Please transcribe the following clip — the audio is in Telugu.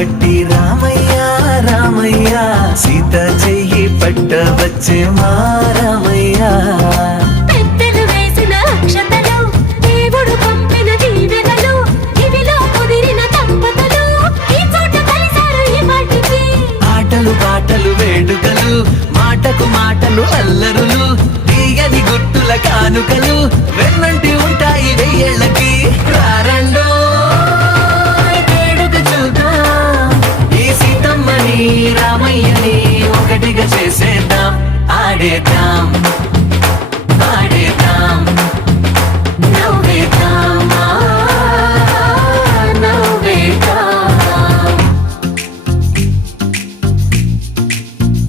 పట్టి రామయ్య రామయ్య సీత చెయ్యి పట్ట వచ్చే మా రామయ్య పెద్దలు వేసిన అక్షతలు దేవుడు పంపిన దీవెనలు ఇవిలో కుదిరిన దంపతులు ఈ చోట కలిసారు ఈ పాటికి ఆటలు పాటలు వేడుకలు మాటకు మాటలు అల్లరులు తీయని గుర్తుల కానుకలు వెన్నంటి ఉంటాయి వెయ్యేళ్ళకి రారండో వేడుక చూద్దాం ఈ సీతమ్మని రామయ్యని ఒకటిగా చేసేద్దాం ఆడేద్దాం